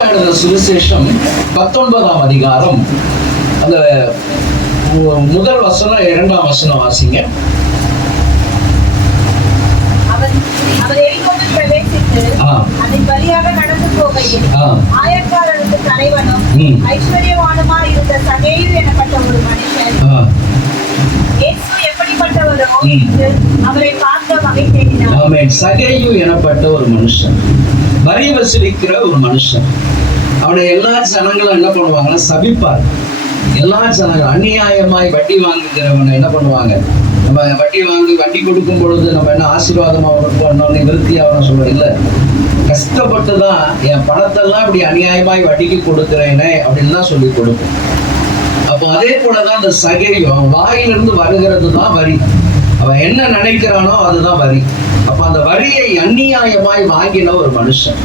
சுவிசேஷம் 19ஆம் அதிகாரம் அந்த முதல் வசனம் 2ஆம் வசனம் வாசிங்க. அவர் எரிகோவில் பிரவேசித்து அதன் வழியாக நடந்து போகையில் ஆயக்காரருக்கு தலைவனும் ஐஸ்வர்யவானுமாய் இருந்த சகேயு எனப்பட்ட ஒரு மனுஷன் இயேசு எப்படிப்பட்டவரோ என்று அவரை பார்க்க வகை தேடினார். ஆமென். சகேயு எனப்பட்ட ஒரு மனுஷன், வரி வசூலிக்கிற ஒரு மனுஷன். அவனை எல்லா ஜனங்களும் என்ன பண்ணுவாங்கன்னா சபிப்பார். எல்லா ஜனங்களும் அநியாயமாய் வட்டி வாங்குகிறவனை என்ன பண்ணுவாங்க, நம்ம வட்டி கொடுக்கும் பொழுது நம்ம என்ன ஆசீர்வாதமா அவனுக்கு விருத்தி அவனை சொல்றோம் இல்லை, கஷ்டப்பட்டுதான் என் பணத்தெல்லாம் இப்படி அநியாயமாய் வட்டிக்கு கொடுக்கிறேனே அப்படின்னு தான் சொல்லி கொடுக்கும். அப்போ அதே போலதான் அந்த சகையும் அவன் வாயிலிருந்து வருகிறது தான் வரி. அவன் என்ன நினைக்கிறானோ அதுதான் வரி. அப்ப அந்த வரியை அநியாயமாய் வாங்கின ஒரு மனுஷன்.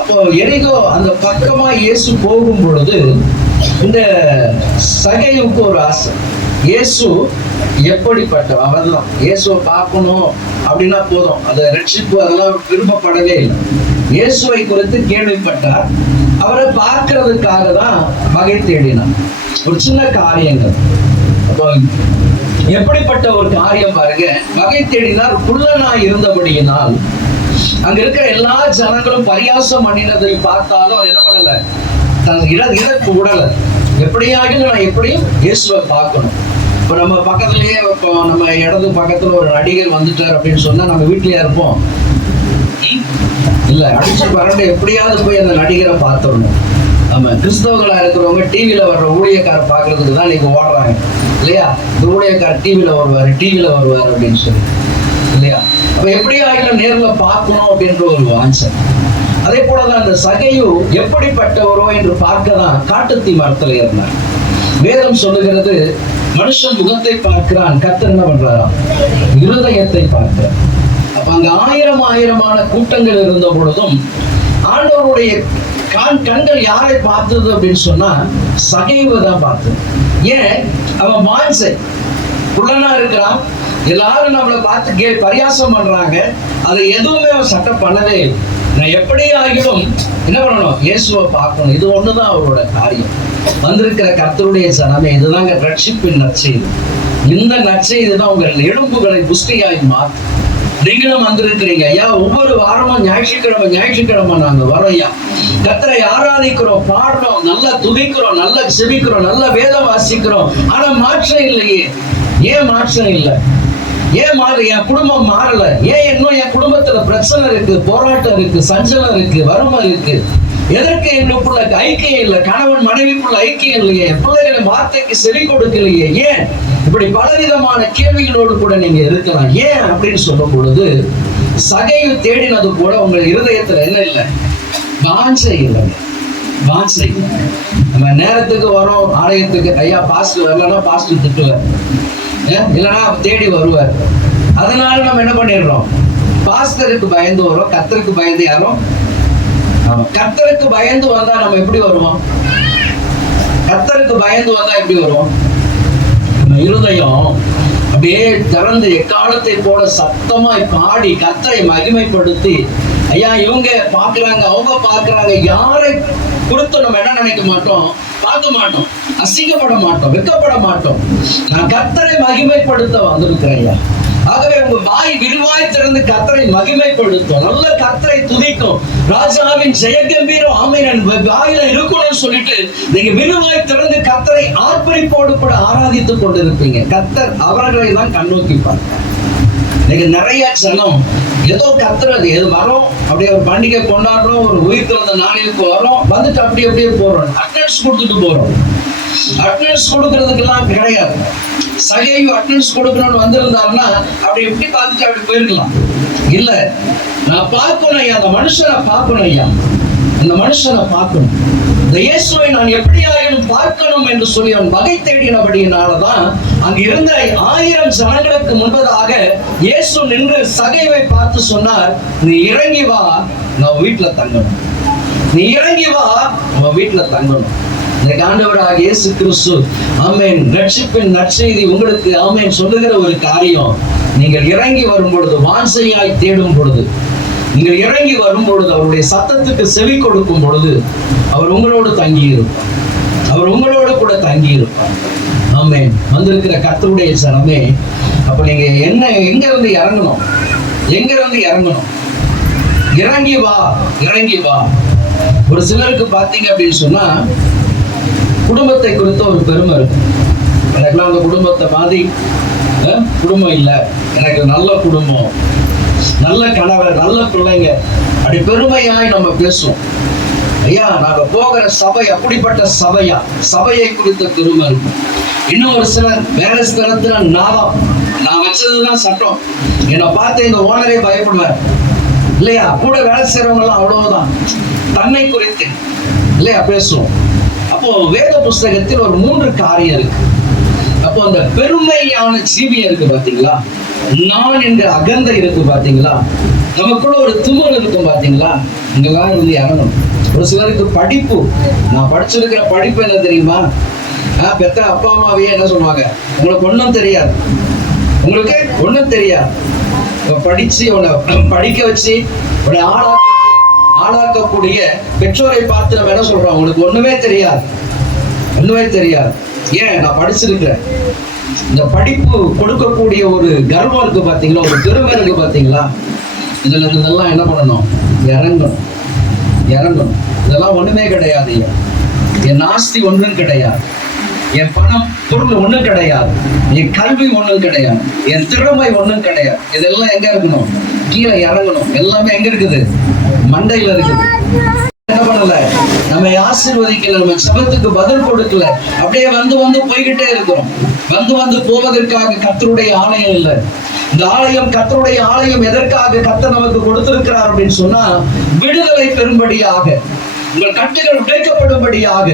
அப்போ எரிகோ அந்த பக்கமா இயேசு போகும் பொழுது இந்த சகையுக்கு ஒரு ஆசை, இயேசு எப்படிப்பட்ட அவர் தான், இயேசுவை பார்க்கணும் அப்படின்னா போதும், அது ரட்சிப்பு அதெல்லாம் விரும்பப்படவே இல்லை. இயேசுவை குறித்து கேள்விப்பட்டார், அவரை பார்க்கறதுக்காக தான் வகை தேடினார். ஒரு சின்ன காரியங்கள், எப்படிப்பட்ட ஒரு காரியம் பாருங்க, வகை தேடினார். குள்ளனாய் இருந்தபடியினால் அங்க இருக்கிற எல்லா ஜனங்களும் பரியாசம் பண்ணினதை பார்த்தாலும் அது என்ன பண்ணல, தன் இதற்கு உடல. எப்படியாகிலும் நான் எப்படியும் இயேசுவை பார்க்கணும். இப்போ நம்ம பக்கத்துலயே, இப்போ நம்ம இடது பக்கத்துல ஒரு நடிகர் வந்துட்டார் அப்படின்னு சொன்னா நம்ம வீட்லயே இருப்போம் இல்ல, அடிச்சு பரண்டு எப்படியாவது போய் அந்த நடிகரை பார்த்துடணும். நம்ம கிறிஸ்தவர்களா இருக்கிறவங்க டிவியில வர்ற ஊழியக்காரர் பார்க்கறதுக்கு தான் நீங்க ஓடுறாங்க இல்லையா, இந்த ஊழியக்காரர் டிவியில வருவார் அப்படின்னு சொல்லி இல்லையா. அப்ப எப்படியும் ஆகிலும் நேர்ல பார்க்கணும் அப்படின்ற ஒரு வாஞ்சை. அதே போலதான் அந்த சகையு எப்படிப்பட்டவரோ என்று பார்க்க தான் காட்டுத்தீ மரத்துல இருந்தார். வேதம் சொல்லுகிறது, மனுஷன் முகத்தை பார்க்கிறான், கர்த்தர் என்ன பண்றாராம், இருதயத்தை பார்க்கிறார். அப்ப அங்க ஆயிரமான கூட்டங்கள் இருந்த பொழுதும் ஆண்டவருடைய கண்கள் யாரை பார்த்தது அப்படின்னு சொன்னா சகைவை தான் பார்த்தது. ஏன், அவன் வாஞ்சை குள்ளனா இருக்கிறான், எல்லாரும் நம்மளை பார்த்து பரியாசம் பண்றாங்க, அதை எதுவுமே அவன் சட்டம் பண்ணவே இல்லை. நான் எப்படி ஆகிலும் என்ன பண்ணணும், இயேசுவை பார்க்கணும். இது ஒண்ணுதான் அவரோட காரியம். வந்திருக்கிற கர்த்தருடைய ஜனமே, இதுதாங்க ரட்சிப்பின் நற்செய்தி. இந்த நற்செய்தி தான் உங்கள் எலும்புகளை புஷ்டியாய் மாற்றும். நீங்களும் வந்திருக்கிறீங்க ஐயா, ஒவ்வொரு வாரமும் ஞாயிற்றுக்கிழமை நாங்க வரோம் ஐயா, கர்த்தரை ஆராதிக்கிறோம், பாடுறோம், நல்லா துதிக்கிறோம், நல்லா செபிக்கிறோம், நல்லா வேதம் வாசிக்கிறோம். ஆனா மாற்றம் இல்லையே. ஏன் மாற்றம் இல்லை? ஏன் மாறல? என் குடும்பம் மாறல. ஏன் இன்னும் என் குடும்பத்துல பிரச்சனை இருக்கு, போராட்டம் இருக்கு, சஞ்சலம் இருக்கு, வறுமை இருக்கு. எதற்கு எங்களுக்குள்ள ஐக்கியம் இல்லை? கணவன் மனைவிக்குள்ள ஐக்கியம் இல்லையே, பிள்ளைகளின் வார்த்தைக்கு செவி கொடுக்கலையே. ஏன்? இப்படி பலவிதமான கேள்விகளோடு கூட நீங்க இருக்கலாம். ஏன் அப்படின்னு சொல்லும் பொழுது சகையை தேடினது போல உங்கள் இருதயத்துல என்ன இல்லை, வாஞ்சை இல்லைங்க. வாஞ்சை. நம்ம நேரத்துக்கு வரோம் ஆலயத்துக்கு, ஐயா பாஸ்டர் வரலன்னா பாஸ்டர் திட்டுவார், இல்லைன்னா தேடி வருவார். அதனால நம்ம என்ன பண்ணிடுறோம், பாஸ்டருக்கு பயந்து வரோம், கர்த்தருக்கு பயந்து யாரும். கர்த்தருக்கு பயந்து வந்தா நம்ம எப்படி வருவோம், கர்த்தருக்கு பயந்து வந்தா எப்படி வருவோம், நம்ம இருதயம் அப்படியே திறந்து எக்காலத்தை போல சத்தமாய் பாடி கர்த்தரை மகிமைப்படுத்தி, ஐயா இவங்க பாக்குறாங்க, அவங்க பாக்குறாங்க, யாரை குறித்து நம்ம என்ன நினைக்க மாட்டோம், பார்க்க மாட்டோம், அசிங்கப்பட மாட்டோம், வெக்கப்பட மாட்டோம். நான் கர்த்தரை மகிமைப்படுத்த வந்திருக்கிறேன் ஐயா. ஆகவே உங்க வாய் விரிவாய் திறந்து கர்த்தரை மகிமைப்படுத்தும், நல்ல கர்த்தரை துதிக்கும், ராஜாவின் ஜெயகம்பீரம் ஆமென் வாயில இருக்கணும்னு சொல்லிட்டு நீங்க விரிவாய் திறந்து கர்த்தரை ஆர்ப்பரிப்போடு கூட ஆராதித்துக் கொண்டிருப்பீங்க. கர்த்தர் அவர்களை தான் கண்ணோக்கிப்பார். நீங்க நிறைய ஜனம் ஏதோ கத்துறது, எது வரோம் அப்படியே ஒரு பண்டிகை கொண்டாடுறோம், ஒரு உயிர் திறந்த நாளைக்கு வரோம், வந்துட்டு அப்படியே போறோம், அட்டெண்டன்ஸ் கொடுத்துட்டு போறோம். அட்டெண்டன்ஸ் கொடுக்கறதுக்கெல்லாம் கிடையாது. சகையு அட்டெண்டன்ஸ் கொடுக்கணும்னு வந்திருந்தாருன்னா அப்படி எப்படி பார்த்துட்டு அப்படி போயிருக்கலாம். இல்ல, நான் பார்க்கணும் ஐயா, அந்த மனுஷனை பார்க்கணும் ஐயா, இந்த மனுஷனை பார்க்கணும், இந்த இயேசுவை நான் எப்படியாயினும் பார்க்கணும் என்று சொல்லி அவன் வகை தேடினபடியினாலதான் அங்க இருந்த 1000 ஜனங்களுக்கு முன்பதாக இயேசு நின்று சகைவை பார்த்து சொன்னார், நீ இறங்கி வா, நான் வீட்டுல தங்கணும். நீ இறங்கி வா, அவன் வீட்டுல தங்கணும். இந்த ஆண்டவராக இயேசு கிறிஸ்து ஆமென் ரட்சிப்பின் நற்செய்தி உங்களுக்கு ஆமென் சொல்லுகிற ஒரு காரியம், நீங்கள் இறங்கி வரும் பொழுது, வாஞ்சையாய் தேடும் பொழுது, நீங்கள் இறங்கி வரும் பொழுது, அவருடைய சத்தத்துக்கு செவி கொடுக்கும் பொழுது அவர் உங்களோடு தங்கி இருப்பார். அவர் உங்களோடு கூட தங்கி இருப்பார். ஆமென். வந்திருக்கிற கர்த்தருடைய ஜனமே, அப்ப நீங்க எங்க இருந்து இறங்கணும்? எங்க இருந்து இறங்கணும்? இறங்கி வா, இறங்கி வா. ஒரு சிலருக்கு பாத்தீங்க அப்படின்னு சொன்னா குடும்பத்தை குறித்த ஒரு பெருமை இருக்கு. எனக்குலாம் அந்த குடும்பத்தை மாதிரி குடும்பம் இல்லை, எனக்கு நல்ல குடும்பம், நல்ல கணவர், நல்ல பிள்ளைங்க, அப்படி பெருமையாய் நம்ம பேசுவோம். ஐயா, நாங்க போகிற சபை அப்படிப்பட்ட சபையா? சபையை குறித்த பெருமை இருக்கு. இன்னும் ஒரு சிலர் வேலை ஸ்தலத்துல நாதம், நான் வச்சதுதான் சட்டம், என்னை பார்த்து எங்க ஓனரே பயப்படுவார் இல்லையா? கூட வேலை செய்யறவங்க எல்லாம் அவ்வளவுதான், தன்னை குறித்து இல்லையா பேசுவோம். அப்போ வேத புஸ்தகத்தில் ஒரு 3 காரியம் இருக்கு. அப்போ அந்த பெருமையான ஜீவியம் இருக்கு பாத்தீங்களா, நான் என்ற அகந்தை இருக்கு பாத்தீங்களா, நமக்குள்ள ஒரு தும்மல் இருக்கும் பாத்தீங்களா, இங்கெல்லாம் இருந்து இறங்கணும். ஒரு சிலருக்கு படிப்பு, நான் படிச்சிருக்கிற படிப்பு என்ன தெரியுமா? பெத்த அப்பா அம்மாவையே என்ன சொல்லுவாங்க, உங்களுக்கு ஒன்றும் தெரியாது, உங்களுக்கு ஒன்றும் தெரியாது. படிச்சு உன்னை படிக்க வச்சு உன்னை ஆளாக்கக்கூடிய பெற்றோரை பார்த்து நம்ம என்ன சொல்றோம், உங்களுக்கு ஒண்ணுமே தெரியாது, ஒண்ணுமே தெரியாது. ஏன்? நான் படிச்சிருக்கிறேன். இந்த படிப்பு கொடுக்கக்கூடிய ஒரு கர்வம் இருக்கு பாத்தீங்களா, ஒரு பெருமை இருக்கு பாத்தீங்களா, இதுல இருந்தெல்லாம் என்ன பண்ணணும்? இறங்கணும், இறங்கணும். இதெல்லாம் ஒண்ணுமே கிடையாது. என் ஆஸ்தி ஒன்றும் கிடையாது, என் பணம் பொருள் ஒண்ணும் கிடையாது, என் கல்வி ஒண்ணும் கிடையாது, என் திறமை ஒண்ணும் கிடையாது. இதெல்லாம் எங்க இருக்கணும்? கீழே இறங்கணும். எல்லாமே எங்க இருக்குது? மண்டையில இருக்குது. என்ன பண்ணல? நம்ம ஆசீர்வதிக்கல, நம்ம சபத்துக்கு பதில் கொடுக்கல, அப்படியே வந்து போய்கிட்டே இருக்கிறோம். வந்து போவதற்காக கர்த்தருடைய ஆலயம் இல்லை. இந்த ஆலயம் கர்த்தருடைய ஆலயம். எதற்காக கர்த்தர் நமக்கு கொடுத்திருக்கிறார் அப்படின்னு சொன்னா, விடுதலை பெறும்படியாக, உங்கள் கட்டுகள் உடைக்கப்படும்படியாக,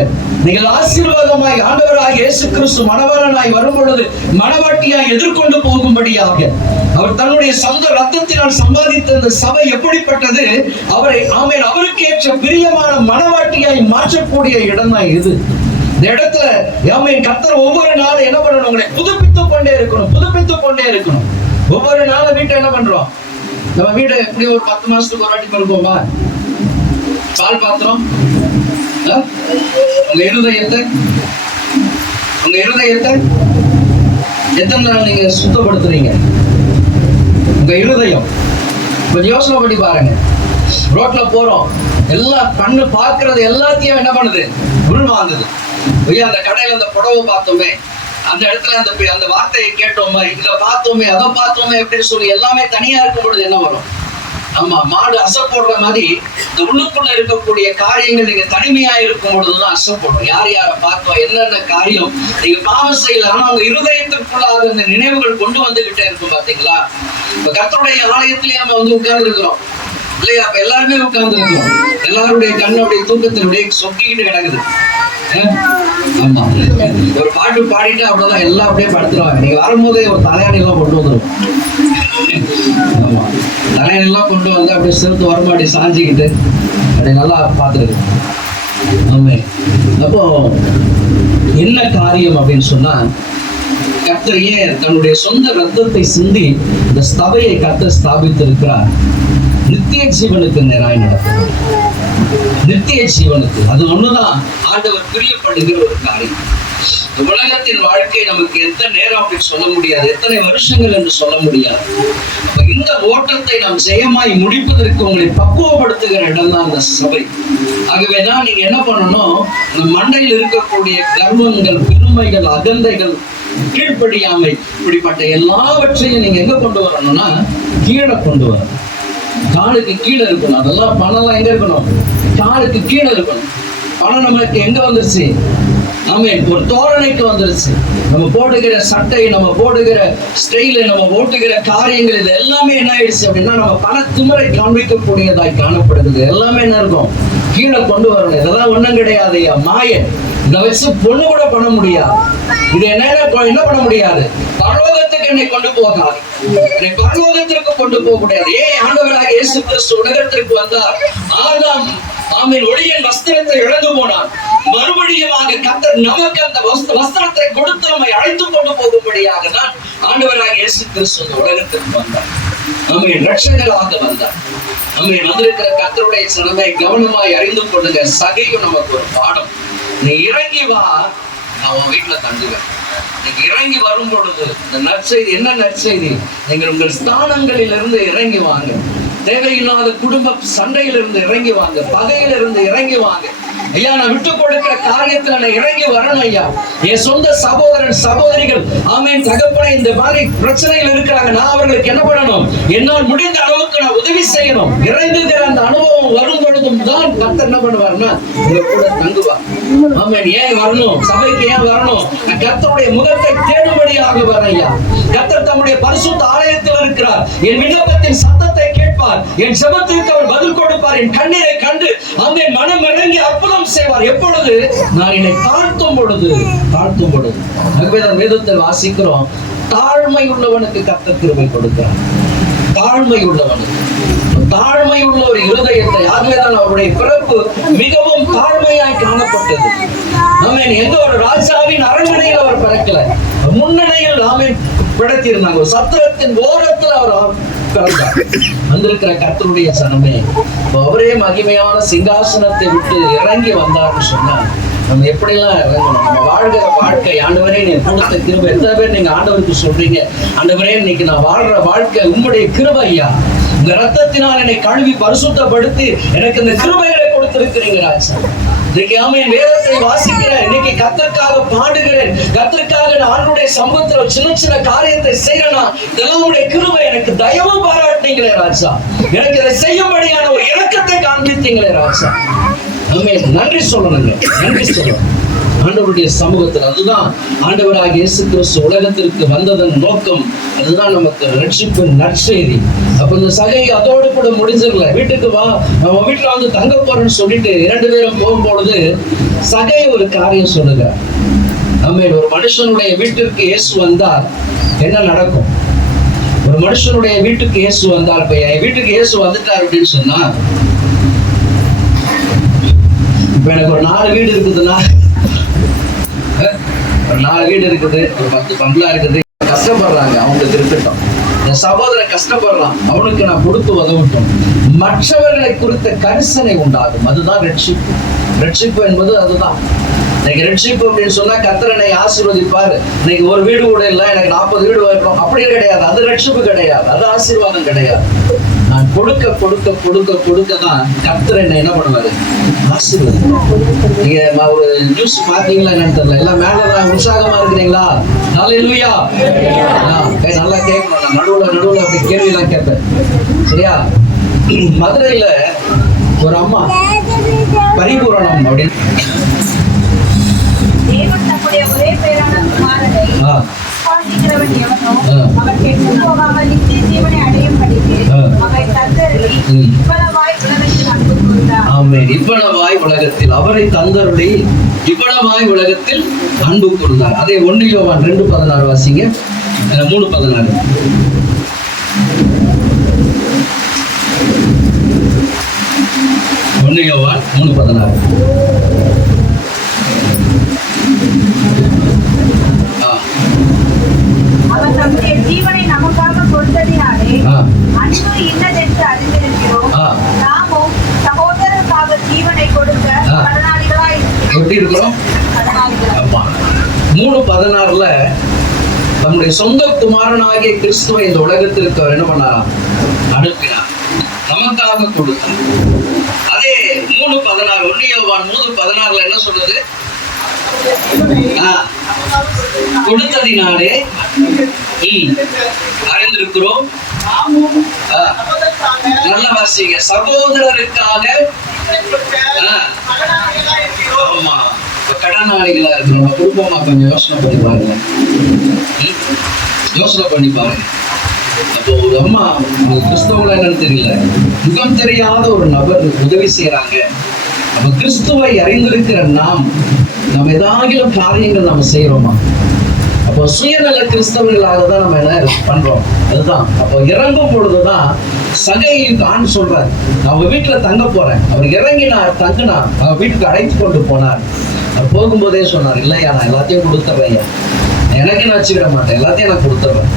நீங்கள் ஆசீர்வாதமாய் ஆண்டவராக இயேசு கிறிஸ்து மணவாளனாய் வரும் பொழுது மணவாட்டியாய் எதிர்கொண்டு போகும்படியாக, அவர் தன்னுடைய சொந்த ரத்தத்தினால் சம்பாதித்த இந்த சபை எப்படிப்பட்டது? அவரை ஆமென் அவருக்கு ஏற்ற பிரியமான மணவாட்டியாய் மாற்றக்கூடிய இடம் தான் இது. இந்த இடத்துல ஆமென் கர்த்தர் ஒவ்வொரு நாளும் என்ன பண்ணணும்? உங்களை புதுப்பித்துக் கொண்டே இருக்கணும், புதுப்பித்துக் கொண்டே இருக்கணும். ஒவ்வொரு நாளும் வீட்டை என்ன பண்றோம்? நம்ம வீட்டை எப்படி ஒரு 10 மாசத்துக்கு ஒரு வாட்டி பருப்போமா? பால் பாத்திரம், உங்க இருதயத்தை எத்தனை நாள் நீங்க சுத்தப்படுத்துறீங்க? உங்க இருதயம் கொஞ்சம் யோசனை பண்ணி பாருங்க. ரோட்ல போறோம், எல்லா கண்ணு பார்க்கறது எல்லாத்தையும் என்ன பண்ணுது? உள் வாங்குது. அந்த கடையில அந்த புடவை பார்த்தோமே, அந்த இடத்துல அந்த வார்த்தையை கேட்டோமே, இதை பார்த்தோமே, அதை பார்த்தோமே அப்படின்னு சொல்லி எல்லாமே தனியா இருக்கும் பொழுது என்ன வரும்? ஆமா, மாடு அசை போடுற மாதிரி இந்த உள்ளுக்குள்ள இருக்கக்கூடிய காரியங்கள் நீங்க தனிமையா இருக்கும் பொழுதுதான் அசை போடும். யார் யாரை பார்த்தோம், என்னென்ன காரியம் நீங்க பாவம் செய்யல, ஆனா உங்க இருதயத்திற்குள்ளாக இந்த நினைவுகள் கொண்டு வந்துகிட்டே இருக்கும் பாத்தீங்களா? இப்ப கர்த்தருடைய ஆலயத்திலேயே நம்ம உட்கார்ந்து இருக்கிறோம் இல்லையா? அப்ப எல்லாருமே உட்கார்ந்து இருக்கிறோம். எல்லாருடைய கண்ணுடைய தூக்கத்தினுடைய சொக்கிக்கிட்டு கிடக்குது. ஆமா, ஒரு பாட்டு பாடிட்டு அவ்வளவுதான், எல்லாம் அப்படியே படுத்துருவாங்க. நீங்க வரும்போதே ஒரு தலையாணி எல்லாம் கொண்டு வந்துடும். ஆமா, தலையெல்லாம் கொண்டு வந்து அப்படியே சிறுத்து வரமாடி சாஞ்சிக்கிட்டு அப்படி நல்லா பார்த்துருக்கு. ஆமே. அப்போ என்ன காரியம் அப்படின்னு சொன்னா, கர்த்தரையே தன்னுடைய சொந்த ரத்தத்தை சிந்தி இந்த சபையை கர்த்தர் ஸ்தாபித்திருக்கிறார். நித்திய ஜீவனுக்கு நேராய் நடக்கும், நித்திய ஜீவனுக்கு. அது ஒண்ணுதான் ஆண்டவர் பிரியப்படுகிற ஒரு காரியம். உலகத்தின் வாழ்க்கை நமக்கு எத்தனை நேரம் அப்படின்னு சொல்ல முடியாது, எத்தனை வருஷங்கள் என்று சொல்ல முடியாது. இந்த ஓட்டத்தை நாம் ஜெயமாய் முடிப்பதற்கு உங்களை பக்குவப்படுத்துகிற இடம் தான் அந்த சபை. ஆகவேதான் நீங்க என்ன பண்ணணும்? மண்டையில் இருக்கக்கூடிய கர்வங்கள், பெருமைகள், அகந்தைகள், கீழ்ப்படியாமை, இப்படிப்பட்ட எல்லாவற்றையும் நீங்க எங்க கொண்டு வரணும்னா கீழே கொண்டு வரணும். காலுக்கு கீழே இருக்கணும். அதெல்லாம் பணம் எங்க இருக்கணும்? காலுக்கு கீழே இருக்கணும். பணம் நம்மளுக்கு எங்க வந்துருச்சு? நம்ம ஒரு தோரணைக்கு வந்துருச்சு. நம்ம போடுகிற சட்டை, நம்ம போடுகிற ஸ்டைலு, நம்ம போட்டுகிற காரியங்கள், இது எல்லாமே என்ன ஆயிடுச்சு அப்படின்னா நம்ம பண திமிரை காண்பிக்கக்கூடியதாய் காணப்படுது. எல்லாமே என்ன இருக்கும்? கீழே கொண்டு வரணும். இதெல்லாம் ஒண்ணும் கிடையாது, மாய. இதை வச்சு பொண்ணு கூட பண்ண முடியாது. இது என்ன பண்ண முடியாது? பரலோகத்துக்கு என்னை கொண்டு போகாது, என்னை பரலோகத்திற்கு கொண்டு போக முடியாது. ஏன் ஆண்டவராக இயேசு கிறிஸ்து உலகத்திற்கு வந்தார்? ஆதாம் ஆமென் ஒளியின் வஸ்திரத்தை இழந்து போனார். மறுபடியும் கர்த்தர் நமக்கு அந்த வஸ்திரத்தை கொடுத்து நம்மை அழைத்து கொண்டு போகும்படியாக தான் ஆண்டவராக இயேசு கிறிஸ்து உலகத்திற்கு வந்தார். நம்மை ரட்சகராக வந்தார். நம்மை வந்திருக்கிற கர்த்தருடைய சனமே கவனமாய் அறிந்து கொள்ளுங்க. சகையும் நமக்கு ஒரு பாடம். நீ இறங்கி வா, நான் உன் வீட்டுல தங்குவேன். நீங்க இறங்கி வரும் பொழுது இந்த நற்செய்தி என்ன நற்செய்தி? நீங்கள் உங்கள் ஸ்தானங்களில் இருந்து இறங்கி வாங்க. தேவையில்லாத குடும்ப சண்டையிலிருந்து இறங்கி வாங்க. பகையிலிருந்து இறங்கி வாங்க. ஐயா, நான் விட்டு கொடுக்கிற காரியத்துல நான் இறங்கி வரணும் ஐயா. என் சொந்த சகோதரன் சகோதரிகள் ஆமென் தகப்பனே இந்த மாதிரி பிரச்சனைகள் இருக்கிறாங்க. நான் அவர்களுக்கு என்ன பண்ணணும்? என்னால் முடிந்த அளவுக்கு நான் உதவி செய்யணும். இறங்குகிற அந்த அனுபவம் வரும் பொழுதும் தான் கர்த்தர் என்ன பண்ணுவார்னா உங்க கூட தங்குவார். ஆமென். ஏன் வரணும்? சபைக்கு ஏன் வரணும்? நான் கர்த்தருடைய முகத்தை தேடும்படியாக வரேன் ஐயா. கர்த்தர் தம்முடைய பரிசுத்த ஆலயத்தில் இருக்கிறார். என் விண்ணப்பத்தின் சத்தத்தை கேட்பார். என் ஜெபத்திற்கு அவர் பதில் கொடுப்பார். என் கண்ணீரை கண்டு ஆமென் மனம் இறங்கி அற்புதம் செய்வார். எப்பொழுது? நான் என்னை தாழ்த்தும் பொழுது. வேதத்தில் வாசிக்கிறோம், தாழ்மை உள்ளவனுக்கு கர்த்தர் கிருபை கொடுக்கிறார். தாழ்மை உள்ளவனுக்கு, தாழ்மை உள்ள ஒரு இருதயத்தை, ஆகவேதான் அவருடைய பிறப்பு மிகவும் தாழ்மையாய் காணப்பட்டது. ஆமென். எந்த ஒரு ராஜாவின் அரண்மனையில் அவர் பிறக்கல, முன்னணியில் ஆமென் பிறத்திருந்தாங்க. ஒரு சத்திரத்தின் ஓரத்தில் அவர் பிறந்தார். வந்திருக்கிற கர்த்தருடைய சனமே, அவரே மகிமையான சிங்காசனத்தை விட்டு இறங்கி வந்தார்னு சொன்னா நம்ம எப்படிலாம் இறங்கணும்? நம்ம வாழ்கிற வாழ்க்கை, ஆண்டவரே நீ கொடுத்த கிருபை. எத்தனை பேர் நீங்க ஆண்டவருக்கு சொல்றீங்க, ஆண்டவரே இன்னைக்கு நான் வாழ்ற வாழ்க்கை உம்முடைய கிருபை ஐயா. உங்க ரத்தத்தினால் என்னை கழுவி பரிசுத்தப்படுத்தி எனக்கு இந்த கிருபைகளை கொடுத்திருக்கிறீங்க ராஜா. வேதத்தை வாசிக்கிறேன், இன்னைக்கு கர்த்தருக்காக பாடுகிறேன், கர்த்தருக்காக ஆண்டவருடைய சம்பவத்துல சின்ன சின்ன காரியத்தை செய்யறேன்னா இதெல்லாம் கிருபை. எனக்கு தயவு பாராட்டினீங்களே ராஜா. எனக்கு இதை செய்யும்படியான ஒரு இலக்கத்தை காண்பித்தீங்களே ராஜா. நன்றி சொல்லணுங்க, நன்றி சொல்லணும் ஆண்டவருடைய சமூகத்தில். அதுதான் ஆண்டவராகிய இயேசு கிறிஸ்து உலகத்திற்கு வந்ததன் நோக்கம். அதுதான் நமக்கு ரட்சிப்பின் நற்செய்தி. அப்ப இந்த சகை அதோடு கூட முடிஞ்சிடல. வீட்டுக்கு வா, நம்ம வீட்டுல வந்து தங்க போறேன்னு சொல்லிட்டு 2 பேரும் போகும்பொழுது சகை ஒரு காரியம் சொல்லுங்க. ஒரு மனுஷனுடைய வீட்டிற்கு இயேசு வந்தால் என்ன நடக்கும்? ஒரு மனுஷனுடைய வீட்டுக்கு இயேசு வந்தால், இப்ப என் வீட்டுக்கு இயேசு வந்துட்டார் அப்படின்னு சொன்னா, இப்ப எனக்கு ஒரு 4 வீடு இருக்குதுன்னா, ஒரு 4 வீடு இருக்குது, ஒரு 10 பங்களா இருக்குது, கஷ்டப்படுறாங்க, அவங்களுக்கு இருக்கட்டும். என் சகோதரன் கஷ்டப்படுறான், அவனுக்கு நான் கொடுத்து உதவட்டும். மற்றவர்களை குறித்த கரிசனை உண்டாகும். அதுதான் ரட்சிப்பு. ரட்சிப்பு என்பது அதுதான். இன்னைக்கு ரட்சிப்பு அப்படின்னு சொன்னா கர்த்தர் என்னை ஆசீர்வதிப்பாரு, இன்னைக்கு ஒரு வீடு கூட இல்லை, எனக்கு 40 வீடு வரணும் அப்படி கிடையாது. அது ரட்சிப்பு கிடையாது, அது ஆசீர்வாதம் கிடையாது. நான் கொடுக்க கொடுக்க கொடுக்க கொடுக்க தான் கர்த்தர் என்னை என்ன பண்ணுவாரு? ஆசீர்வதிப்பார். நீங்க ஒரு நியூஸ் பாத்தீங்களா என்னன்னு தெரியல, எல்லாம் மேல உற்சாகமா இருக்கிறீங்களா? ஹல்லேலூயா. நல்லா கேட்கணும். நான் நடுவுல அப்படி கேள்வி எல்லாம் கேட்பேன், சரியா? மதுரையில ஒரு அம்மா பரிபூரணம் அப்படின்னு ஒரே பேரான குமாரனை விசுவாசிக்கிறவன் எவனோ அவன் கெட்டு போகாமல் நித்திய ஜீவனை அடையும் படிக்கு அவரை தந்தருளி இவ்வளவாய் உலகத்தில் அன்பு கூர்ந்தார். ஆமென். இவ்வளவாய் உலகத்தில் அவரை தந்தருளி இவ்வளவாய் உலகத்தில் அன்பு கூர்ந்தார். அதே 1 யோவான் 2:16 வாசிங்க. 3:16. 1 யோவான் 3:16. அவர் தம்முடைய ஜீவனை நமக்காக கொடுத்ததினாலே அன்பு இன்னதென்று அறிந்திருக்கிறோம். நாமும் சகோதரருக்காக ஜீவனை கொடுக்க கடனாளிகளாய் எப்படி இருக்கிறோம்? 3:16 நம்முடைய சொந்த குமாரனாகிய கிறிஸ்துவை இந்த உலகத்திற்கு அவர் என்ன பண்ணாராம்? அனுப்பினார், நமக்காக கொடுத்தார். அதே 3:16 1 யோவான் 3:16 என்ன சொல்றது? கொடுத்ததினாலே அறிந்திருக்கிறோம். நல்ல வாசிங்க. சகோதரருக்காக கடனாளிகளா இருக்கிறோம். குடும்பமா கொஞ்சம் யோசனை பண்ணி பாருங்க, அப்போ ஒரு அம்மா கிறிஸ்தவங்களா என்னன்னு தெரியல, முகம் தெரியாத ஒரு நபர் உதவி செய்யறாங்க. அப்ப கிறிஸ்துவை அறிந்திருக்கிற நாம் ஏதாகிலும் காரியங்கள் நம்ம செய்யறோமா? அப்போ சுயநல கிறிஸ்தவர்களாக தான் நம்ம என்ன பண்றோம்? அதுதான். அப்போ இறங்கும் பொழுதுதான் சகை ஆண் சொல்றாரு, அவங்க வீட்டுல தங்க போறேன். அவர் இறங்கினார், தங்கினார், அவங்க வீட்டுக்கு அழைத்து கொண்டு போனார். அவர் போகும்போதே சொன்னார், இல்லையா நான் எல்லாத்தையும் கொடுத்துட்றேன், எனக்கு நான் வச்சுக்கிட மாட்டேன், எல்லாத்தையும் நான் கொடுத்துட்றேன்.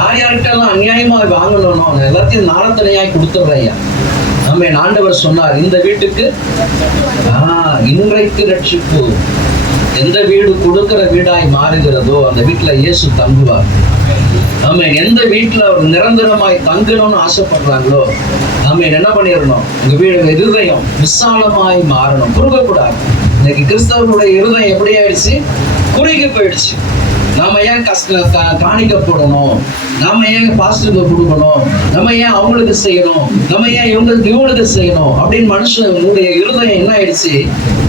யார் யார்கிட்டலாம் அநியாயமா வாங்கணும் எல்லாத்தையும் நாளத்தனையாய் கொடுத்துடுற ஐயா. நம்ம ஆண்டவர் சொன்னார், இந்த வீட்டுக்கு இன்றைக்கு ரட்சிப்பு. எந்த வீடு கொடுக்கிற வீடாய் மாறுகிறதோ அந்த வீட்டுல இயேசு தங்குவார். ஆமென். எந்த வீட்டுல அவர் நிரந்தரமாய் தங்கணும்னு ஆசைப்படுறாங்களோ ஆமென் என்ன பண்ணிடணும், உங்க வீடு இருதயம் விசாலமாய் மாறணும், குறுகக்கூடாது. இன்னைக்கு கிறிஸ்தவர்களுடைய இருதயம் எப்படி ஆயிடுச்சு? குறுகி போயிடுச்சு. நாம ஏன் காணிக்க போடணும், நாம ஏன் பாஸ்டருக்கு கொடுக்கணும், நம்ம ஏன் அவங்களுக்கு செய்யணும், நம்ம ஏன் இவங்களுக்கு செய்யணும் அப்படின்னு மனுஷனுடைய இருதயம் என்ன ஆயிடுச்சு?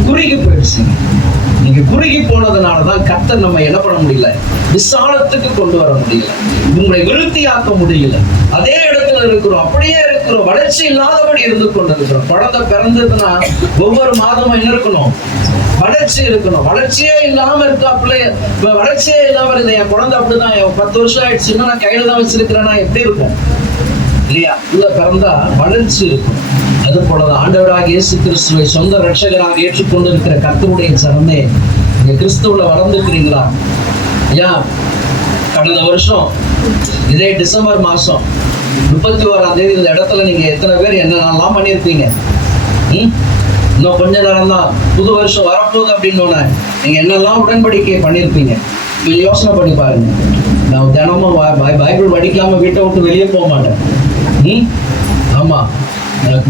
குறுகி போயிடுச்சு. நீங்க குறுகி போனதுனாலதான் கர்த்தர் நம்ம என்ன பண்ண முடியல, விசாலத்துக்கு கொண்டு வர முடியல, உங்களை விருத்தியாக்க முடியல. அதே இடத்துல இருக்கிறோம், அப்படியே இருக்கிறோம், வளர்ச்சி இல்லாதபடி இருந்து கொண்டு இருக்கிறோம். குழந்தை பிறந்ததுன்னா ஒவ்வொரு மாதமும் என்ன இருக்கணும்? வளர்ச்சி இருக்கணும். வளர்ச்சியே இல்லாம இருக்கா பிள்ளைய, வளர்ச்சியே இல்லாம இருந்த என் குழந்தை அப்படிதான் 10 வருஷம் ஆயிடுச்சுன்னா நான் கையில தான் வச்சிருக்கிறேன்னா எப்படி இருக்கும் இல்லையா? உள்ள பிறந்தா வளர்ச்சி இருக்கும். அது போலதான் ஆண்டவராக இயேசு கிறிஸ்துவை சொந்த ரட்சகராக ஏற்றுக்கொண்டு இருக்கிற கர்த்தருடைய சரணே, நீங்க கிறிஸ்துவுல வளர்ந்துக்கிறீங்களா? ஐயா, கடந்த வருஷம் இதே டிசம்பர் மாசம் 31ஆம் தேதி இந்த இடத்துல நீங்க எத்தனை பேர் என்னென்னலாம் பண்ணியிருப்பீங்க? இன்னும் கொஞ்ச நேரம் தான் புது வருஷம் வரப்போகுது அப்படின்னு நீங்க என்னெல்லாம் உடன்படிக்கை பண்ணியிருப்பீங்க? கொஞ்சம் யோசனை பண்ணி பாருங்க. நான் தினமும் பைபிள் படிக்காம வீட்டை விட்டு வெளியே போக மாட்டேன். ஆமா,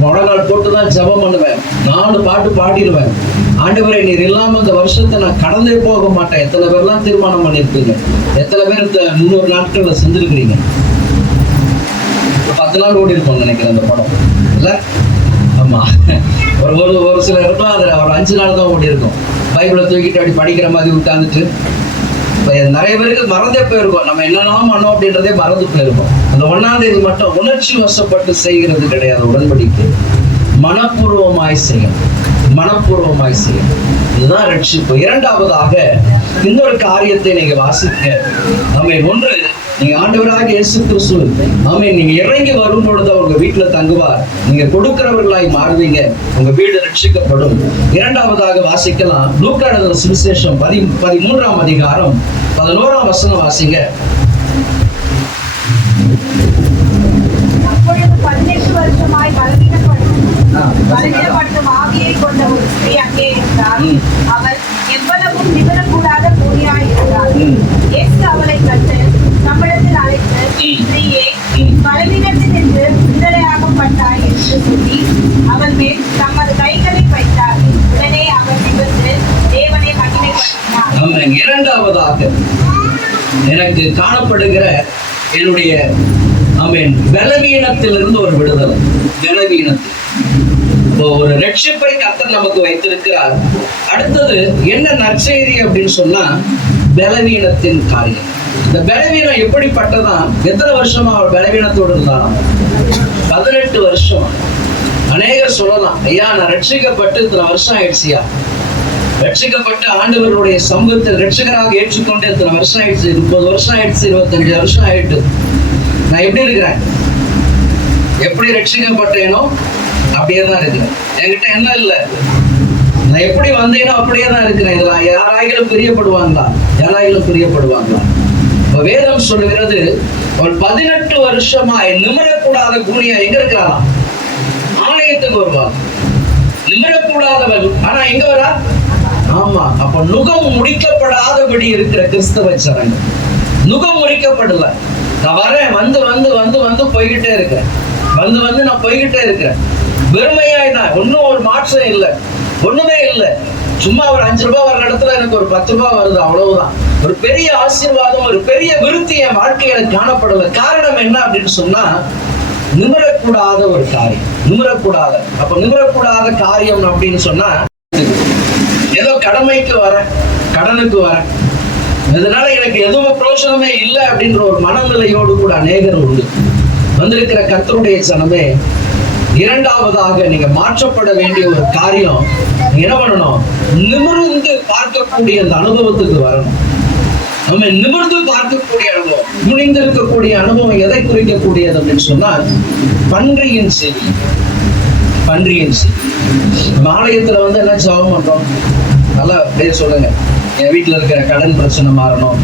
முழங்கால் போட்டுதான் ஜெபம் பண்ணுவேன், 4 பாட்டு பாடிடுவேன். ஆண்டவரே நீர் இல்லாம இந்த வருஷத்தை நான் கடந்தே போக மாட்டேன். எத்தனை பேர்லாம் தீர்மானம் பண்ணிருப்பீங்க? எத்தனை பேர் 300 நாட்கள்ல செஞ்சிருக்கிறீங்க? 10 நாள் ஓடி இருப்போம் நினைக்கிறேன் அந்த படம் இல்ல? ஆமா, ஒரு சில இடத்துல அது ஒரு 5 நாள் தான் ஓடி இருக்கும். பைபிளை தூக்கிட்டு அப்படி படிக்கிற மாதிரி உட்காந்துட்டு நிறைய பேருக்கு மறந்தே போயிருக்கோம். நம்ம என்னெல்லாம் பண்ணோம் அப்படின்றதே மறந்து போயிருக்கோம். அந்த 1ஆம் தேதி மட்டும் உணர்ச்சி வசப்பட்டு செய்கிறது கிடையாது. உடன்படிக்கை மனப்பூர்வமாய் செய்யும், மனப்பூர்வமாய் செய்யும். இதுதான் ரட்சிப்பு. இரண்டாவதாக இன்னொரு காரியத்தை நீங்க வாசிக்க, நம்ம ஒன்று, நீங்க ஆண்டவராக இயேசு கிறிஸ்து ஆமென் நீங்க இறங்கி வரும் பொழுது உங்க வீட்டுல தங்குவார். நீங்க கொடுக்கிறவர்களாய் மாறுவீங்க, உங்க வீடு ரட்சிக்கப்படும். இரண்டாவதாக வாசிக்கலாம், லூக்கா எழுதின சுவிசேஷம் 13ஆம் அதிகாரம் 11ஆம் வசனம் வாசிங்க. அப்பொழுது 18 வருஷமாய் பலவீனப்படும் ஆவியை கொண்ட ஒரு ஸ்திரீ அங்கே இருந்தார். அவள் எவ்வளவும் நிகழக்கூடாத கூலியாய் இருந்தார். இயேசு அவளை கண்டு நம்மிடத்தில் அழைத்து, ஸ்திரீயே, பலவீனத்தில் இருந்து விடுதலையாகப்பட்டாய் என்று சொல்லி அவள் மேல் தமது கைகளை வைத்தார். உடனே அவள் நிமிர்ந்து தேவனை மகிமைப்படுத்தினார். இரண்டாவதாக எனக்கு காணப்படுகிற என்னுடைய பலவீனத்திலிருந்து ஒரு விடுதலை. பலவீனத்தில் ஒரு ரட்சிப்பை கர்த்தர் நமக்கு வைத்திருக்கிறார். அடுத்தது என்ன நற்செய்தி அப்படின்னு சொன்னா, பலவீனத்தின் காரியம். இந்த பலவீனம் எப்படிப்பட்டதான்? எத்தனை வருஷமா அவர் பலவீனத்தோடு இருந்தாலும்? 18 வருஷம். அநேகர் சொல்லலாம், ஐயா நான் ரட்சிக்கப்பட்டு இத்தனை வருஷம் ஆயிடுச்சியா, ரட்சிக்கப்பட்டு ஆண்டவருடைய சமூகத்தில் ரட்சகராக ஏற்றுக்கொண்டு இத்தனை வருஷம் ஆயிடுச்சு, 30 வருஷம் ஆயிடுச்சு, 25 வருஷம் ஆயிட்டு, நான் எப்படி இருக்கிறேன்? எப்படி ரட்சிக்கப்பட்டேனோ அப்படியே தான் இருக்கிறேன். என்கிட்ட என்ன இல்லை, நான் எப்படி வந்தேனோ அப்படியே தான் இருக்கிறேன். இதுல யாராயிலும் பிரியப்படுவாங்களா? யாராயிலும் பிரியப்படுவாங்களா? வேதம் சொல்லுகிறது, ஒரு 18 வருஷமாய் நிமிரக்கூடாத கூலியா எங்க இருக்கிறாராம்? ஆலயத்துக்கு வருவார். நிமிரக்கூடாதவள், ஆனா எங்க வரா? ஆமா, அப்ப நுகம் முடிக்கப்படாதபடி இருக்கிற கிறிஸ்தவ சடங்கு. நுகம் முடிக்கப்படல. நான் வரேன், வந்து வந்து வந்து வந்து போய்கிட்டே இருக்கிறேன், வந்து வந்து நான் போய்கிட்டே இருக்கிறேன். வெறுமையாய் தான், ஒன்னும் ஒரு மாற்றம் இல்லை, ஒண்ணுமே இல்லை. சும்மா ஒரு 5 ரூபாய் வர்ற இடத்துல எனக்கு ஒரு 10 ரூபாய் வருது, அவ்வளவுதான். ஒரு பெரிய ஆசீர்வாதம், ஒரு பெரிய விருத்தி என் வாழ்க்கையில காணப்படல. காரணம் என்ன அப்படின்னு சொன்னா, நிமிரக்கூடாத ஒரு காரியம். நிமிரக்கூடாத, அப்ப நிமிரக்கூடாத காரியம் அப்படின்னு சொன்னா, ஏதோ கடமைக்கு வர, கடனுக்கு வர, இதனால எனக்கு எதுவும் பிரயோஜனமே இல்லை அப்படின்ற ஒரு மனநிலையோடு கூட அநேகர் உண்டு. வந்திருக்கிற கர்த்தருடைய ஜனமே, இரண்டாவதாக நீங்க மாற்றப்பட வேண்டிய ஒரு காரியம் என்ன பண்ணணும்? நிமிர்ந்து பார்க்கக்கூடிய அந்த அனுபவத்துக்கு வரணும். நம்ம நிமிர்ந்து பார்க்கக்கூடிய அனுபவம், குனிந்து இருக்கக்கூடிய அனுபவம் எதை குறிக்கக்கூடியது அப்படின்னு சொன்னா, பன்றியின் செவி. பன்றியின் செவி. நம்ம ஆலயத்துல வந்து என்ன ஜெபம் பண்றோம்? நல்லா அப்படியே சொல்லுங்க, என் வீட்டுல இருக்கிற கடன் பிரச்சனை மாறணும்,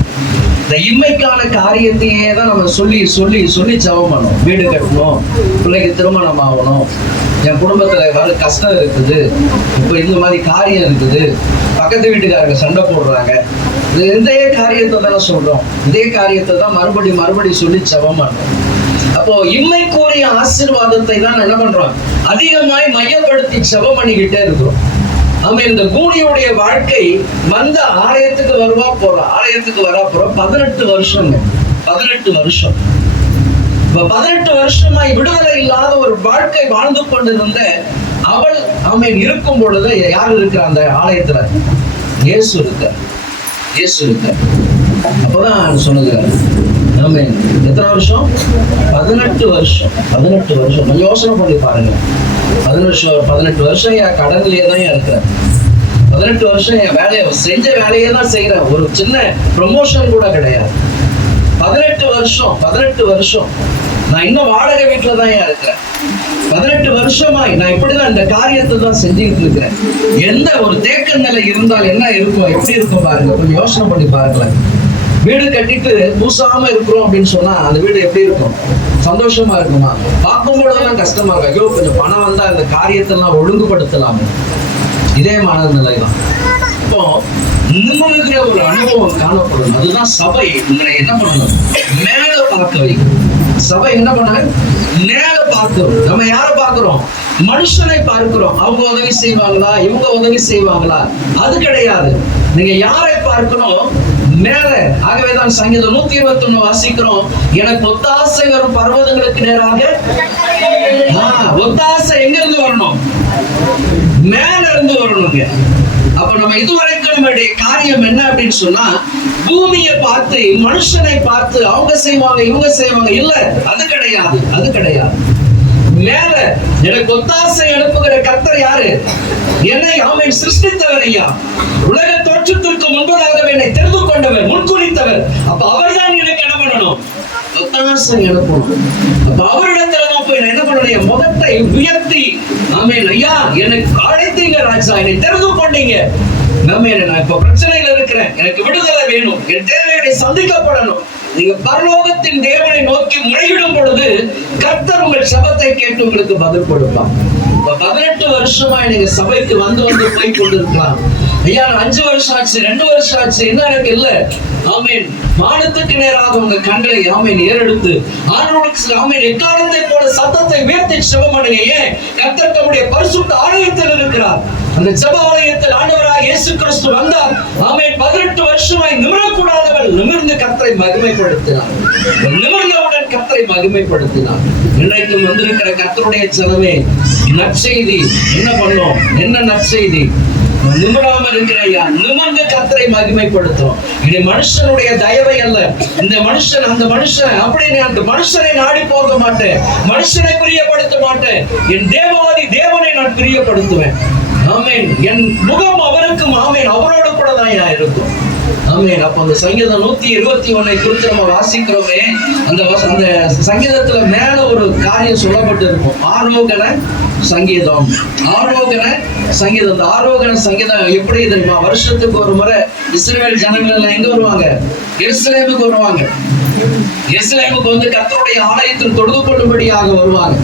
இந்த இம்மைக்கான காரியத்தையே தான் நம்ம சொல்லி சொல்லி சொல்லி ஜெபம் பண்ணோம். வீடு கட்டணும், பிள்ளைக்கு திருமணம் ஆகணும், என் குடும்பத்துல வர கஷ்டம் இருக்குது, இப்ப இந்த மாதிரி காரியம் இருக்குது, பக்கத்து வீட்டுக்காரங்க சண்டை போடுறாங்க, இதே காரியத்தை தானே சொல்றோம். இதே காரியத்தை தான் மறுபடி சொல்லி ஜெபம் பண்ணோம். அப்போ இம்மைக்குரிய ஆசீர்வாதத்தை தான் என்ன பண்றோம், அதிகமாய் மையப்படுத்தி ஜெபம் பண்ணிக்கிட்டே இருக்கிறோம். ஆமா, இந்த கூனியுடைய வாழ்க்கை வந்த ஆலயத்துக்கு வருவா போறோம், ஆலயத்துக்கு வரா போறோம் 18 வருஷங்க. 18 வருஷம். 18 வருஷமாய் விடுதலை இல்லாத ஒரு வாழ்க்கை வாழ்ந்து கொண்டிருந்த அவள் ஆமென் இருக்கும் பொழுது யார் இருக்கிற அந்த ஆலயத்துல? இயேசு இருக்க. இயேசு இருக்க. அப்பதான் சொல்லுகிறார். ஆமென். எத்தனை வருஷம்? 18 வருஷம். 18 வருஷம். கொஞ்சம் யோசனை பண்ணி பாருங்க. 18 வருஷம் என் கடன்லயே தான் இருக்கிறேன். 18 வருஷம் என் வேலையை செஞ்ச வேலையே தான் செய்யறேன். ஒரு சின்ன ப்ரமோஷன் கூட கிடையாது. 18 வருஷம் நான் இன்னும் வாடகை வீட்டுல தான் இருக்கிறேன். 18 வருஷமாய் நான் இப்படிதான் இந்த காரியத்தை தான் செஞ்சுட்டு இருக்கிறேன். எந்த ஒரு தேக்க நிலை இருந்தால் என்ன இருக்கும், எப்படி இருக்கும் பாருங்க. கொஞ்சம் யோசனை பண்ணி பாருங்களேன். வீடு கட்டிட்டு பூசாம இருக்கிறோம் அப்படின்னு சொன்னா அந்த வீடு எப்படி இருக்கும்? சந்தோஷமா இருக்குமா? பார்க்கும்போதுதான் கஷ்டமா இருக்கும். ஐயோ, கொஞ்சம் பணம் வந்தா இந்த காரியத்தெல்லாம் ஒழுங்குபடுத்தலாமே. இதே மனநிலை தான். இப்போ நிம்மதிக்கிற ஒரு அனுபவம் காணப்படும். அதுதான் சபை உங்களை என்ன பண்ணணும், மேல பார்க்க வைக்கும். சபை என்ன பண்ண, மேல பார்க்கிறோம். நம்ம யாரை பார்க்கிறோம்? மனுஷனை பார்க்கிறோம். அவங்க உதவி செய்வாங்களா, இவங்க உதவி செய்வாங்களா? அது கிடையாது. நீங்க யாரை பார்க்கணும்? மேல. ஆகவேதான் சங்கீதம் 121 வாசிக்கிறோம். எனக்கு ஒத்தாசை வரும் பர்வதங்களுக்கு நேராக. ஒத்தாசை எங்க இருந்து வரணும்? மேல இருந்து வரணுங்க. அப்ப நம்ம இதுவரைக்கும் நம்மளுடைய காரியம் என்ன அப்படின்னு சொன்னா, பூமியை பார்த்து மனுஷனை பார்த்து அவங்க செய்வாங்க இவங்க செய்வாங்க, இல்ல, அது கிடையாது. அது கிடையாது. மேல எனக்கு ஒத்தாசை அனுப்புகிற கர்த்தர் யாரு? என்னை ஆமென் சிருஷ்டித்தவர் ஐயா. உலக தோற்றத்திற்கு முன்பதாக என்னை தெரிந்து கொண்டவர், முன்குறித்தவர். அப்ப அவர் தான் எனக்கு என்ன பண்ணணும்? ஒத்தாசை அனுப்பணும். அப்ப அவரிடத்துல தான் போய் நான் என்ன பண்ணணும்? முகத்தை உயர்த்தி ஆமென் ஐயா, எனக்கு அழைத்தீங்க ராஜா, என்னை தெரிந்து கொண்டீங்க. நான் இப்ப பிரச்சனையில இருக்கிறேன், எனக்கு விடுதலை வேணும், என் தேவையை சந்திக்கப்படணும். நீங்க பரலோகத்தின் தேவனை நோக்கி முறையிடும் பொழுது கர்த்தர் உங்கள் சபத்தை கேட்டு உங்களுக்கு பதில் கொடுப்பார். 18 வருஷமா நீங்க சபைக்கு வந்து போய் கொண்டிருக்கலாம். ஐயா, 5 வருஷம் ஆச்சு, 2 வருஷம் ஆச்சு, என்ன எனக்கு இல்ல. ஆமென். வானத்துக்கு நேராக உங்க கண்களை ஆமென் ஏறெடுத்து ஆண்டவருக்கு ஆமென் எக்காலத்தை போல சத்தத்தை உயர்த்தி ஜெபம் பண்ணுங்க. ஏன்? கர்த்தர் தம்முடைய பரிசுத்த ஆலயத்தில் இருக்கிறார். அந்த ஜெப ஆலயத்தில் ஆண்டவராக இயேசு கிறிஸ்து வந்தார். ஆமென். 18 வருஷமாய் நிமிரக்கூடாதவள் நிமிர்ந்து கர்த்தரை மகிமைப்படுத்தினார். நிமிர்ந்தவுடன் கர்த்தரை மகிமைப்படுத்தினார். இன்றைக்கும் வந்திருக்கிற கர்த்தருடைய ஜனமே, நற்செய்தி என்ன பண்ணோம்? என்ன நற்செய்தி? நிமிராமல் இருக்கிறையா, நிமிர்ந்து கர்த்தரை மகிமைப்படுத்தும். இது மனுஷனுடைய தயவை அல்ல. இந்த மனுஷன் அந்த மனுஷன் அப்படின்னு அந்த மனுஷனை நாடி போக மாட்டேன், மனுஷனை பிரியப்படுத்த மாட்டேன். என் தேவாதி தேவனை நான் பிரியப்படுத்துவேன். ஆமென். என் முகம் அவருக்கும் ஆமென் அவரோடு கூட தான் இருக்கும். ஆமென். அப்ப அந்த சங்கீதம் 121 குறித்து நம்ம வாசிக்கிறோமே, அந்த சங்கீதத்துல மேல ஒரு காரியம் சொல்லப்பட்டு இருக்கும். ஆரோகண சங்கீதம். ஆரோகண சங்கீதம். அந்த ஆரோகண சங்கீதம் எப்படி தெரியுமா? வருஷத்துக்கு ஒரு முறை இஸ்ரவேல் ஜனங்கள் எல்லாம் எங்க வருவாங்க? எருசலேமுக்கு வருவாங்க. எருசலேமுக்கு வந்து கர்த்தருடைய ஆலயத்தில் தொழுது கொள்ளும்படியாக வருவாங்க.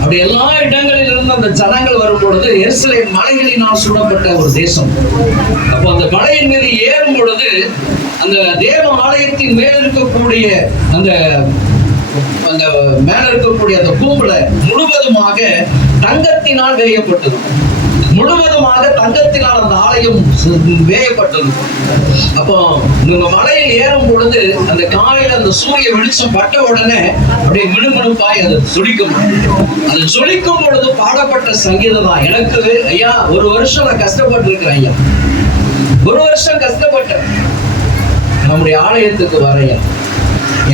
அப்படி எல்லா இடங்களில் இருந்து அந்த ஜனங்கள் வரும் பொழுது எருசலேம் மலைகளினால் சூழப்பட்ட ஒரு தேசம். அப்போ அந்த மலையின் மீது ஏறும் பொழுது அந்த தேவ ஆலயத்தின் மேல் இருக்கக்கூடிய அந்த மேல இருக்கக்கூடிய அந்த கூம்புல முழுவதுமாக தங்கத்தினால் வேயப்பட்டது. முழுவதுமாக தங்கத்தினால் அந்த ஆலயம் வேயப்பட்டது. அப்போ நீங்க மலையில் ஏறும் பொழுது அந்த காலையில அந்த சூரிய வெளிச்சம் பட்ட உடனே அப்படியே மினுமினுப்பாய் அது சுழிக்கும். அது சுழிக்கும் பொழுது பாடப்பட்ட சங்கீதம் தான். எனக்கு ஐயா 1 வருஷம் நான் கஷ்டப்பட்டு இருக்கிறேன் ஐயா. 1 வருஷம் கஷ்டப்பட்டேன். நம்முடைய ஆலயத்துக்கு வரையா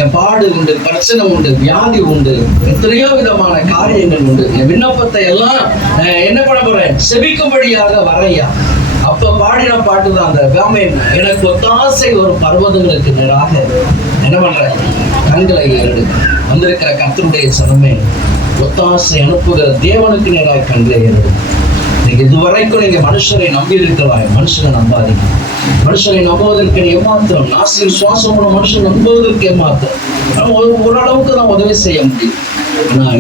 என் பாடு உண்டு, பிரச்சனை உண்டு, வியாதி உண்டு, எத்தனையோ விதமான காரியங்கள் உண்டு. என் விண்ணப்பத்தை எல்லாம் என்ன பண்ண போறேன்? செபிக்கும்படியாக வரையா. அப்ப பாடின பாட்டுதான் அந்த ஆமென். எனக்கு ஒத்தாசை ஒரு பர்வதங்களுக்கு நேராக என்ன பண்றேன்? கண்களை ஏறெடு. வந்திருக்கிற கர்த்தருடைய சனமே, ஒத்தாசை அனுப்புகிற தேவனுக்கு நேராக கண்களை ஏறெடு. நீங்க இதுவரைக்கும் நீங்க மனுஷரை நம்பி இருக்கலாம், மனுஷனை நம்பாதீங்க. மனுஷனை நம்புவதற்கு ஏமாத்திரம், நாசில் சுவாசம் உள்ள மனுஷன் நம்புவதற்கு ஏமாத்திரம். நம்ம ஓரளவுக்கு தான் உதவி செய்ய முடியும்.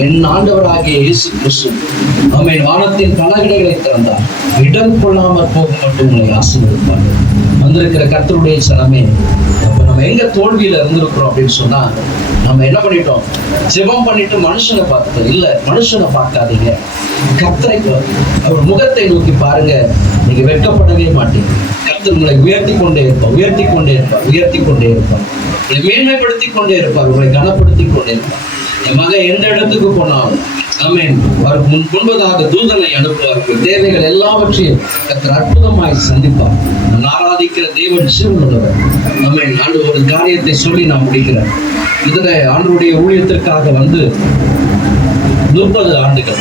என் ஆண்டவராகிய இயேசு கிறிஸ்து ஆமென் வானத்தின் பலகடைகளை திறந்தார், இடம் கொள்ளாமற் போகும் மட்டும் உங்களை ஆசீர்வதிப்பார். வந்திருக்கிற கர்த்தருடைய சனமே, அப்ப நம்ம எங்க தோல்வியில இருந்திருக்கிறோம் அப்படின்னு சொன்னா, நம்ம என்ன பண்ணிட்டோம்? ஜெபம் பண்ணிட்டு மனுஷனை பார்த்துட்டோம். இல்ல, மனுஷனை பார்க்காதீங்க, கர்த்தரை அவர் முகத்தை நோக்கி பாருங்க. நீங்க வெட்கப்படவே மாட்டீங்க. கர்த்தர் உங்களை உயர்த்தி கொண்டே இருப்பார், உயர்த்தி கொண்டே இருப்பார், உயர்த்தி கொண்டே இருப்பார். உங்களை மேன்மைப்படுத்தி கொண்டே இருப்பார், உங்களை கனப்படுத்தி கொண்டே இருப்பார். என் மகன் எந்த இடத்துக்கு போனாலும் ஆமென் அவருக்கு முன்பதாக தூதனை அனுப்புவார்கள். தேவைகள் எல்லாவற்றையும் கர்த்தர் அற்புதமாய் சந்திப்பார். நான் ஆராதிக்கிற தேவன் ஜீவனுள்ளவர். ஆமென். ஆண்டு ஒரு காரியத்தை சொல்லி நான் முடிக்கிறேன். இதுல ஆண்டவருடைய ஊழியத்திற்காக வந்து 30 ஆண்டுகள்